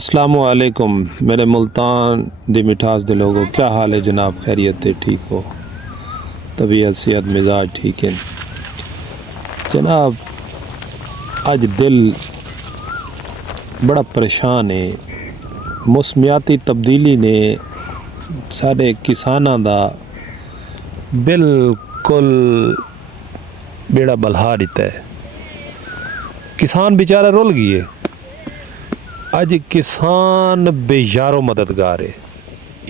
अस्सलामुअलैकुम मेरे मुल्तान दी मिठास दे लोगों, क्या हाल है जनाब? खैरियत है? ठीक हो? तबीयत सेहत मिजाज ठीक है जनाब? अज दिल बड़ा परेशान है। मौसमियाती तब्दीली ने सारे किसानां दा बिल्कुल बेड़ा बलहा दिता है। किसान बेचारा रुल गई है। अज किसान बेयारो मददगार है।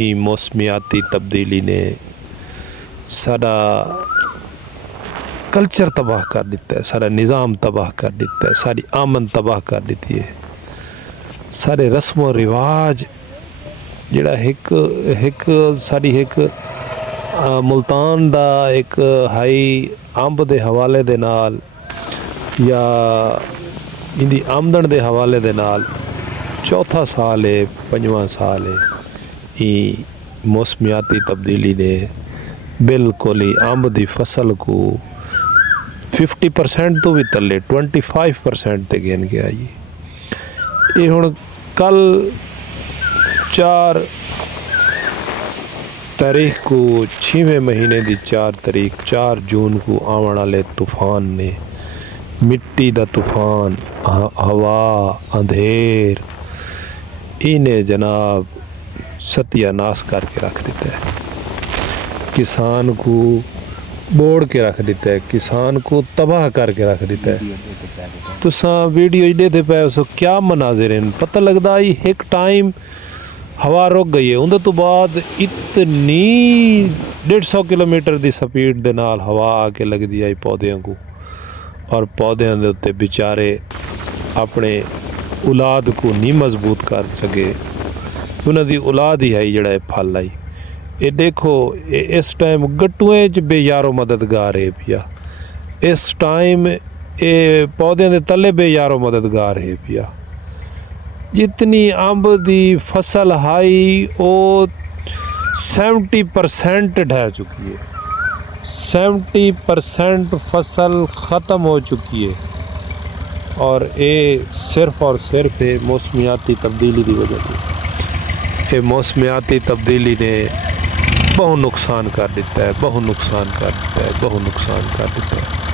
ई मौसमियाती तब्दीली ने सारा कल्चर तबाह कर दिता है, सारा निज़ाम तबाह कर दिता है, सारी आमन तबाह कर दी है। सारे रस्मो रिवाज जिहड़ा एक साड़ी एक मुल्तान दा एक हाई अंब दे हवाले दे नाल या इंदी आमदन दे हवाले दे नाल चौथा साल है, पंजवां साल है। ई मौसमियाती तब्दीली ने बिल्कुल ही अंब की फसल को 50% तो भी तले 25% ते गिन गया जी। ये हुण कल 4 तारीख को 6वें महीने की 4 तारीख 4 जून को आने वाले तूफान ने, मिट्टी का तूफान, हवा, अंधेर, इन्हें जनाब सत्यानाश करके रख देता है। किसान को बोड़ के रख देता है, किसान को तबाह करके रख देता है। तुसा वीडियो देखते पे सो क्या मनाजिर हैं। पता लगता ही एक टाइम हवा रुक गई है, उनके तो बाद इतनी 150 किलोमीटर की स्पीड के नाल हवा आके लगती आई पौधों को, और पौधों के उत्ते बेचारे अपने औलाद को नहीं मजबूत कर सके। उन्होंने औलाद ही है जड़ा फल आई। ये देखो इस टाइम गट्टुएं च बेयारो मददगार है पिया। इस टाइम ये पौधों के तले बेयारो मददगार है पिया। जितनी अंब की फसल हाई वो 70% ढह चुकी है। 70% फसल ख़त्म हो चुकी है, और ये सिर्फ और सिर्फ है मौसमियाती तब्दीली की वजह से। ये मौसमियाती तब्दीली ने बहुत नुकसान कर दिता है, बहुत नुकसान कर दिता है, बहुत नुकसान कर दिता है।